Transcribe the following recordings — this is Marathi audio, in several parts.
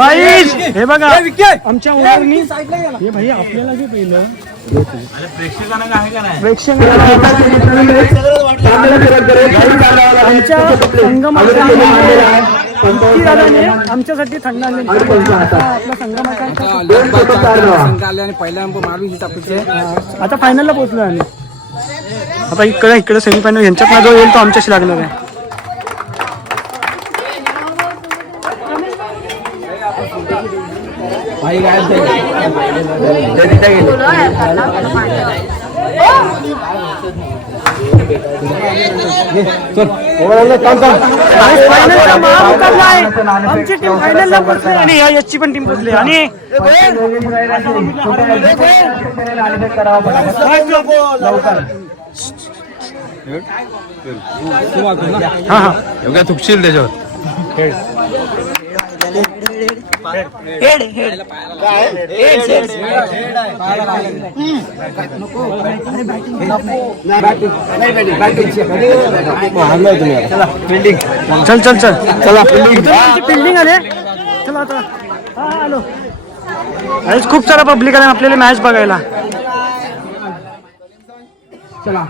गाईस हे बघा आमच्या ओनरनी हे भाई आपल्याला जे पहिलं प्रेक्षकांना आमच्या संगमाच्या आमच्यासाठी थंड आपला संगमाचा आता फायनलला पोहोचलो आम्ही. आता इकडे सेमीफायनल यांच्यात जो येईल तो आमच्याशी लागणार आहे. आमची टीम फायनलला पोहोचली आणि याची पण टीम पोहोचली आणि हा एवढ्या थुकशील त्याच्यावर चल चल चल चला फिल्डिंग आले. चला आता आलो. खूप सारा पब्लिक आला आपल्याला मॅच बघायला. चला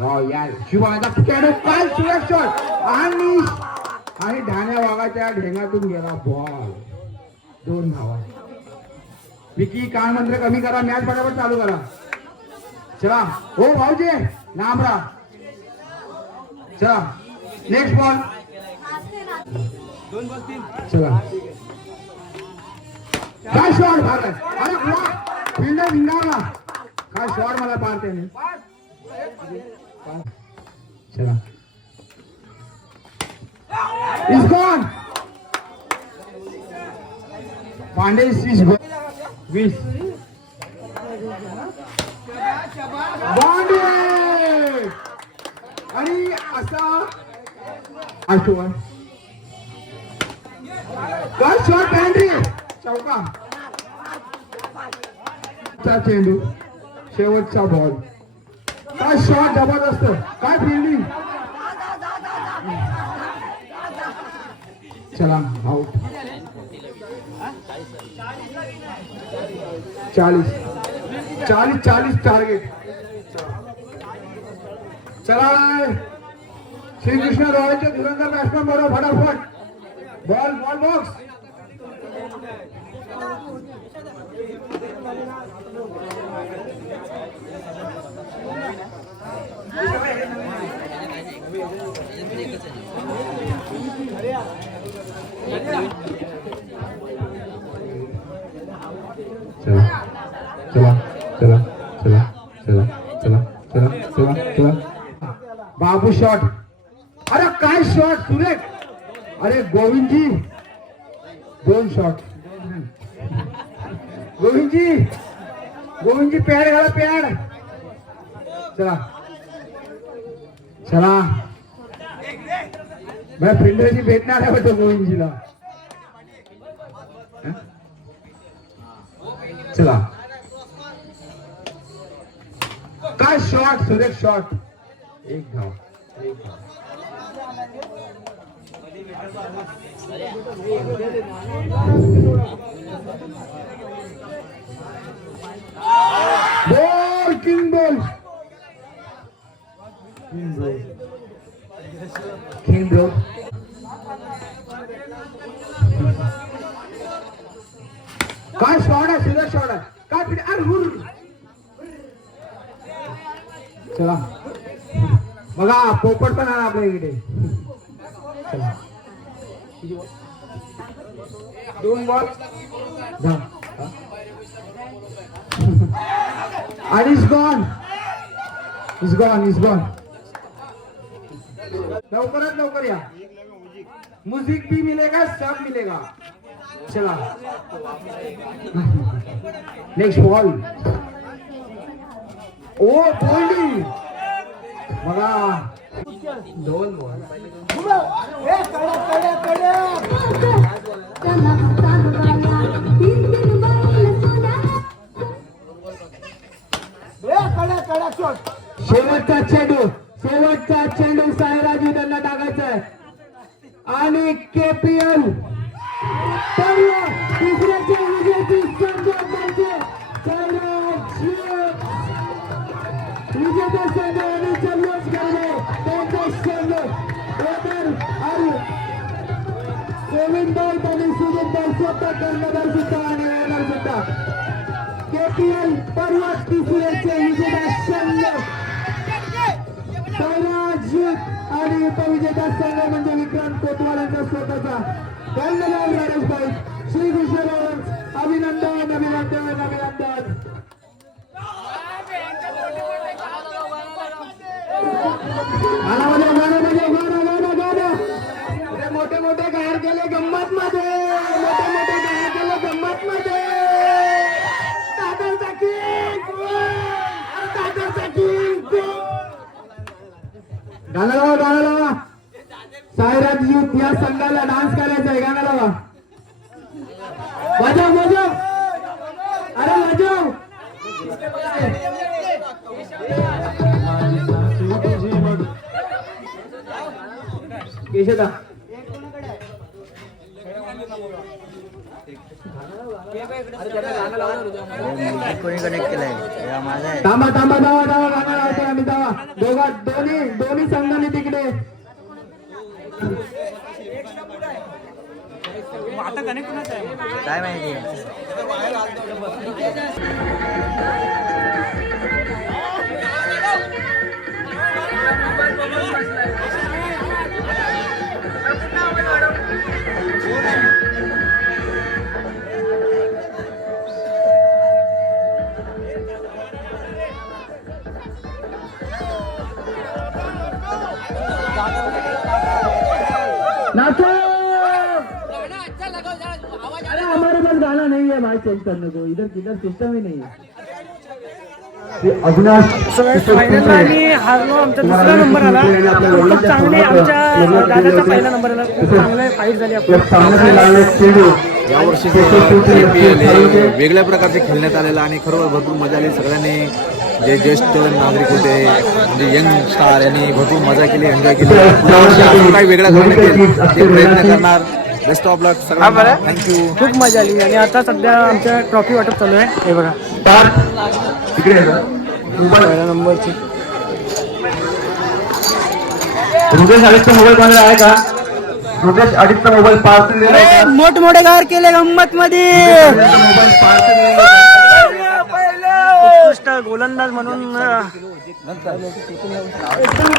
रॉयल शिवाजा काय शॉट आणि ढाण्या वाघाच्या ढेंगातून गेला बॉल. 2 धावा. विकी काय मंत्र कमी करा, मॅच फटाफट चालू करा. चला हो भाऊजी लांब राहा. चला नेक्स्ट बॉल. चला काय शॉट मारलाय. अरे वा फिल्डर भिंगावला. काय शॉट मला पारते नाही. चला is gone. Pande is gone. 20 Pande आणि असा आठवण काय शॉट पॅन्ट्री चौका चा चेंडू शेवटचा बॉल. काय शॉट जबरदस्त. काय फिल्डिंग. चला आउट. 40 टार्गेट. चला श्रीकृष्ण रॉयलचे धुरंधर बॅट्समन बरोबर फटाफट बॉल बॉक्स. चला बाबू शॉट. अरे काय शॉट सुरेख. अरे गोविंदजी 2 शॉट. गोविंदजी पॅड घाला पॅड. चला भाई फिल्डरची भेटणार आहे वाटतं गोविंदजीला. चला काय शॉट सुरेख शॉट. 1 धाव. Ball king ball. काय शॉट आहे सुरेख शॉट आहे. काय चला बघा पोपट पण आला आपल्या इकडे. 2 बॉल आणि इज गॉन. लवकरात लवकर या. म्यूजिक भी मिलेगा सब मिलेगा. चला नेक्स्ट बॉल. ओ बोल्डी बघा 2 बॉल. शेवटचा चेंडू सायराजी त्यांना टाकायचा आहे आणि केपीएल तिसऱ्याचे विजेती संघ म्हणजे सायराज विजेता संघ आणि जल्लोष करणे त्यांचा संघ आणि गोविंदभाई आणि सुजितभाई स्वतः कर्णधार सुद्धा आणि ओनर सुद्धा KPL पर्वत तिसऱ्याचे विजेता संघ सायराज आणि उपविजेता संघ म्हणजे विक्रांत कोतवालांचा स्वतःचा कर्णधार नरेशभाई श्री कृष्ण अभिनंदन अभिनंदन अभिनंदन. मोठे मोठे गार केले गंमत मध्ये मोठे मोठे गार केले गंमत मध्ये गाणं लावा गाणं लावा. सायराज युथ या संघाला डान्स करायचा आहे. गाणं लावा. वाजव वाजव अरे वाजव. केशदा कोणी कनेक्ट केलाय माझा थांबा थांबा धावा धावा गाणं लावतोय आम्ही धावा. दोन्ही संघाने तिकडे आता कनेक्ट कोणाचं आहे काय माहिती नाचो. अरे हमारे पास गाना नहीं है भाई चेंज करने को. इधर सिस्टम ही नहीं है. अविनाश फायनल आणि हारलो. आमचा दुसरा नंबर आला. खूप चांगले आमच्या दादाचा पहिला नंबर आला. खूप चांगला फाईट झाली आपली. यावर्षी KPL हे वेगळ्या प्रकारचे खेळण्यात आलेलं आणि खरोखर भरपूर मजा आली. सगळ्यांनी जे ज्येष्ठ नागरिक होते म्हणजे यंग स्टार यांनी भरपूर मजा केली एन्जॉय केली. अजून काही वेगळा करण्यात येईल ते प्रयत्न करणार. बेस्ट ऑफ लक सगळ्यांना. थँक्यू. खूप मजा आली. आणि आता सध्या आमच्या ट्रॉफी वाटप चालू आहे. हे बघा तिकडे पहिल्या नंबरची रुपेश अडीचचा मोबाईल कोणाला आहे का? रुपेश अडीचचा मोबाईल पार्सल दिला आहे का? मोठमोठे गार केले गंमत मध्ये. मोबाईल पार्सल उत्कृष्ट गोलंदाज म्हणून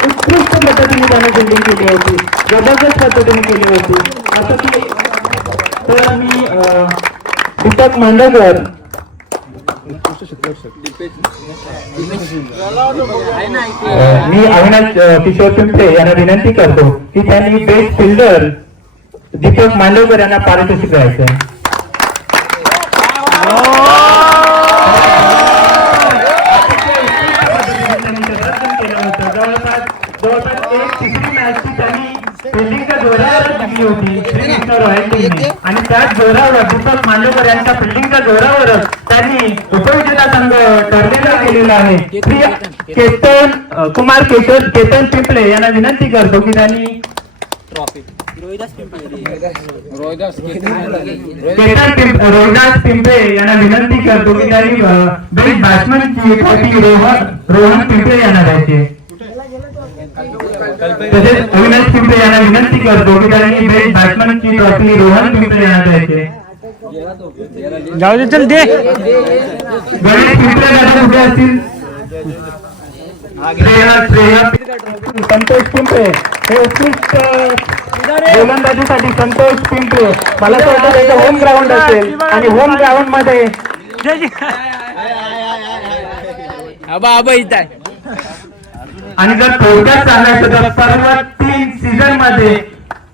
उत्कृष्ट पद्धतीने त्याने फिल्डिंग केली होती. जबरदस्त पद्धतीने केली होती. असं की तर आम्ही दीपक मांडकर मी अविनाश किशोर पिंपळे यांना विनंती करतो की त्यांनी बेस्ट फिल्डर दीपक मांडवकर यांना पारितोषिक द्यायचं. जवळपास एक तिसरी मॅच त्यांनी फिल्डिंगच्या जोरावर जिंकली होती श्रीकृष्ण रॉयल टीमने. आणि त्याच जोरावर दीपक मांडवकर यांच्या फिल्डिंगच्या जोरावरच त्यांनी उपविजेता संघ ठरलेला केलेला आहे. केतन कुमार केतन पिंपळे यांना विनंती करतो की त्यांनी रोहिदास पिंपळे यांना विनंती करतो की त्यांनी बेस्ट बॅट्समनची ट्रॉफी रोहन पिंपळे यांना द्यायची. तसेच अविनाश पिंपळे यांना विनंती करतो की त्यांनी बेस्ट बॅट्समनची ट्रॉफी रोहन पिंपळे यांना द्यायची. जाऊ दे चल दे. गणेश पिंपळे दादा कुठे असतील? संतोष पिंपळे हे उत्कृष्ट गोलंदाजीसाठी संतोष पिंपळे. मला असं वाटतं त्याचं होम ग्राउंड असेल आणि होम ग्राउंड मध्ये आणि जर थोडक्यात सांगायचं तर पर्वत 3 सीझन मध्ये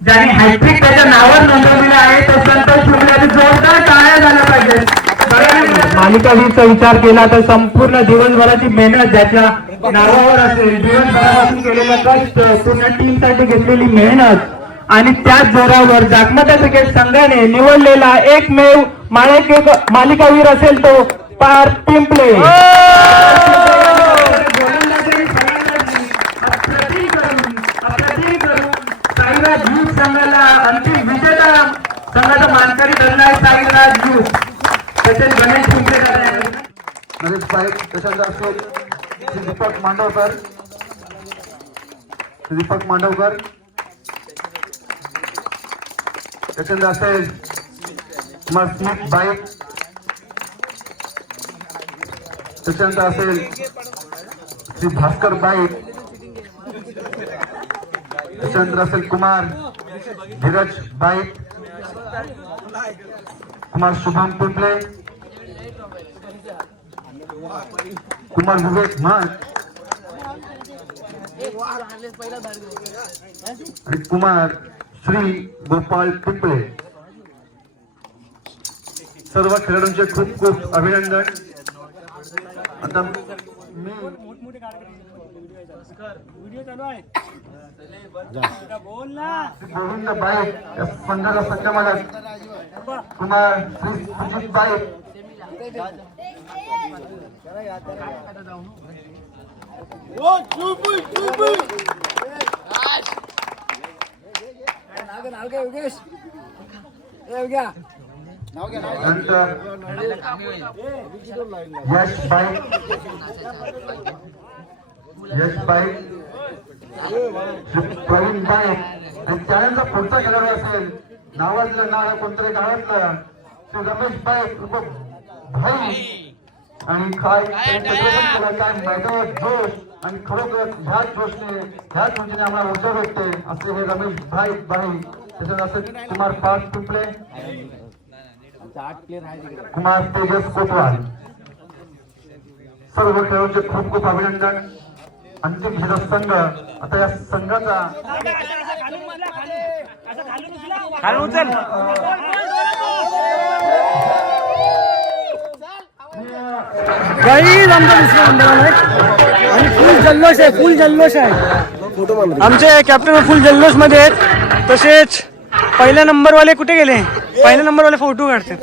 ज्यांनी हॅट्रिक त्याच्या नावावर नोंदवलेला आहे तो संतोष पिंपळे. जोरदार टाळ्या झाल्या पाहिजेत. मालिका वीरचा विचार केला तर संपूर्ण दिवसभराची मेहनत ज्याच्या नावावर असेल, दिवसभरापासून केलेला कष्ट, पूर्ण टीम साठी घेतलेली मेहनत आणि त्याच जोरावर जागमता क्रिकेट संघाने निवडलेला एकमेव मालिकावीर असेल तो पार्थ पिंपळे. संघाला अंतिम विजेता संघाचा मानकरी ठरला. तसेच गणेश कुंभे नरेश पाईक त्याच्यानंतर असेल श्री दीपक मांडवकर त्याच्यानंतर असेल कुमार स्मिथ बाईक त्याच्यानंतर असेल श्री भास्कर बाईक त्याच्यानंतर असेल कुमार धीरज बाईक कुमार शुभम पिंपले कुमार विवेक मठ आणि कुमार श्री गोपाळ पिंपळे सर्व खेळाडूंचे खूप खूप अभिनंदन. आता मी गोविंद बाईक या संघाचा संचालक कुमार श्री सुजित बाईक नंतर यश बाईक प्रवीण बाईक आणि त्यानंतर पुढचा खेळाडू असेल नावातलं नाव कोणतरी गावातलं श्री रमेश बाईक भाई आणि काय मैदानात जोश आणि खरोखर ह्याच जोशने ह्याच उंचीने आम्हाला ऊर्जा भेटते असे हे रमेश भाई त्याच्यात असेल कुमार पार्थ पिंपळे कुमार तेजस कोतवाल सर्व खेळाडूंचे खूप खूप अभिनंदन. अंतिम खेळ संघ आता या संघाचा गाईज आमचा दुसरा मंडळ आहे आणि फुल जल्लोष आहे. आमचे कॅप्टन फुल जल्लोष मध्ये आहेत. तसेच पहिल्या नंबरवाले कुठे गेले? पहिल्या नंबरवाले फोटो काढतात.